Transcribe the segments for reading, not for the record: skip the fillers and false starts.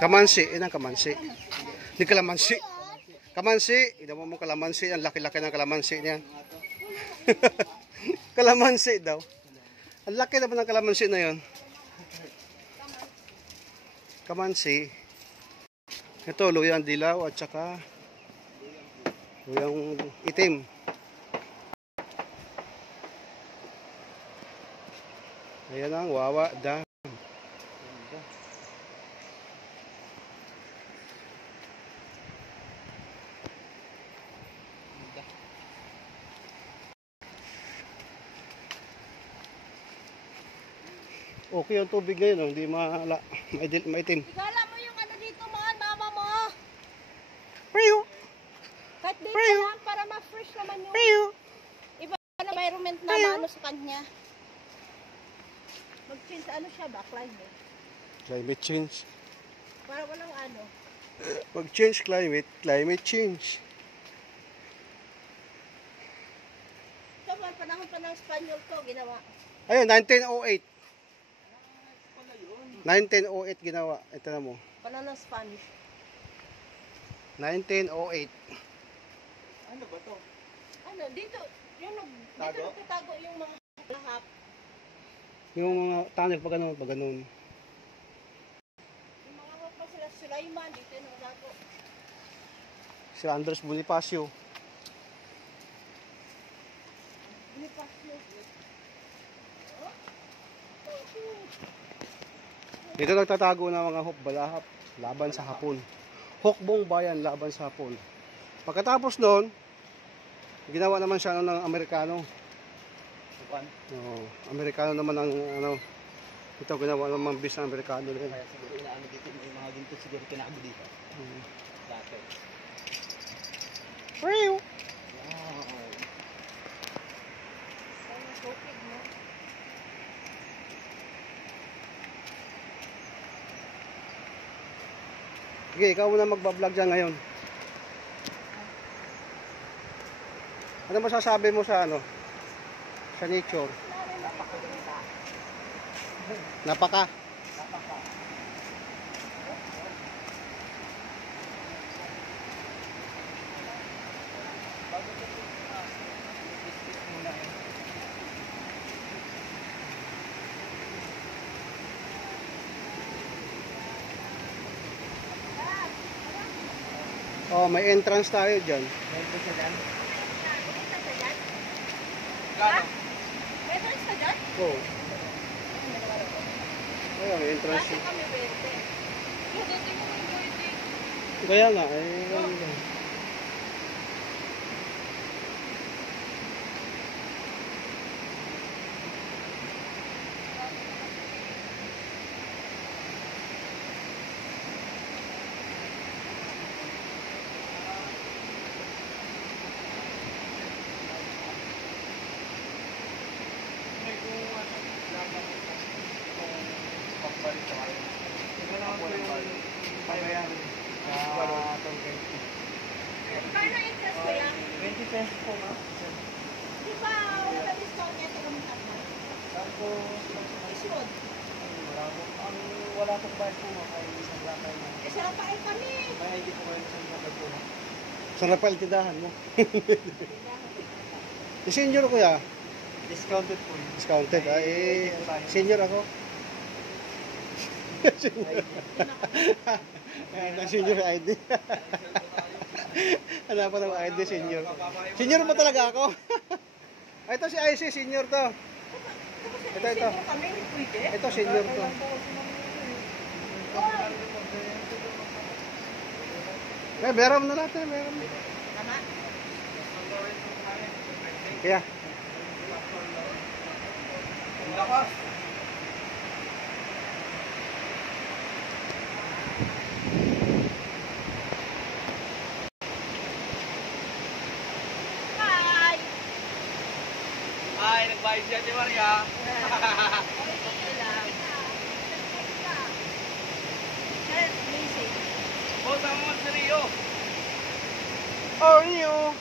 Kamansi, inang kamansi. Di kalamansi. Kamansi, ina mo kalamansi, ang laki-laki ng kalamansi niyan. Kalamansi daw. Ang laki naman ng kalamansi na 'yon. Kamansi. Ito, luyang dilaw at saka luyang itim. Ayan ang Wawa Dam. Okay ang tubig ngayon, hindi maitim. Igala mo yung ano dito, mama mo. Priyo! Kahit dito lang, para ma-fresh naman yung... Priyo! Iba na environment na ano sa kanya. Mag-change ano siya ba? Climate. Climate change. Para walang ano. Mag-change climate change. So, panahon pa ng Spanyol to, ginawa. Ayun, 1908. 1908 ginawa. Ito na mo. Panahon ng Spanish. 1908. Ano ba to? Ano, dito nagtatago yung mga lahap. Yung mga tunnel pag ganun. Yung mga hap pa sila Sulaiman, dito yung nagtago. Si Andres Bonifacio. Dito nagtatago ng mga balahap laban sa Hapon. Hukbong bayan laban sa Hapon. Pagkatapos noon, ginawa naman siya ng Amerikano. Amerikano naman ang ano. Ito ginawa naman bis ng Amerikano rin. Kaya siguro inaano dito, may mga ginto siguro kinabo dito. Dati. Wow! Sige, ikaw muna magbablog dyan ngayon. Ano masasabi mo sa ano? Sa nature? Napaka. Oh, may entrance tayo dyan. May entrance na dyan? Gano? May entrance na dyan? Oo. Ayun, may entrance. Kasi kami 20. Yung dito yung pwede. Kaya nga, eh. Paano interest ko yan? 20 pesos po ma. Di ba wala na discount niya sa kami tatlo? Tapos, Isod. wala pong bayad po ma. Kaya isang lakay na. Eh, sarap pa kami. May ID po kayo isang lakay po ma. Sarap pala tindahan mo. Senior ko ya. Discounted po yun. Discounted. Ay, senior ako. Senior ID. Ano pa ng ID, senior. Senior pa talaga ako. Ay, ito si IC, senior to. Ito. Kami, pwede. Ito, senior to. Eh, meron na natin, meron. Tama? Kaya. Bye! Ay, nagbayad siya si Maria. O, tama mo sa Rio. Oh, Rio.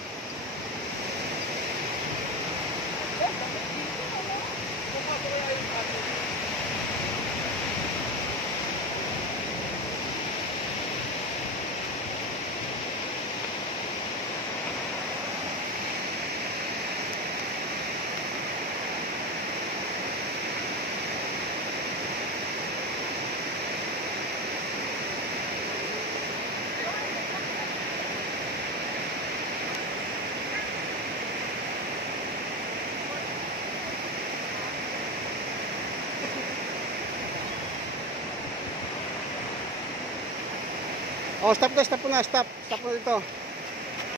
Oh, stop na, stop po na, stop. Stop na dito.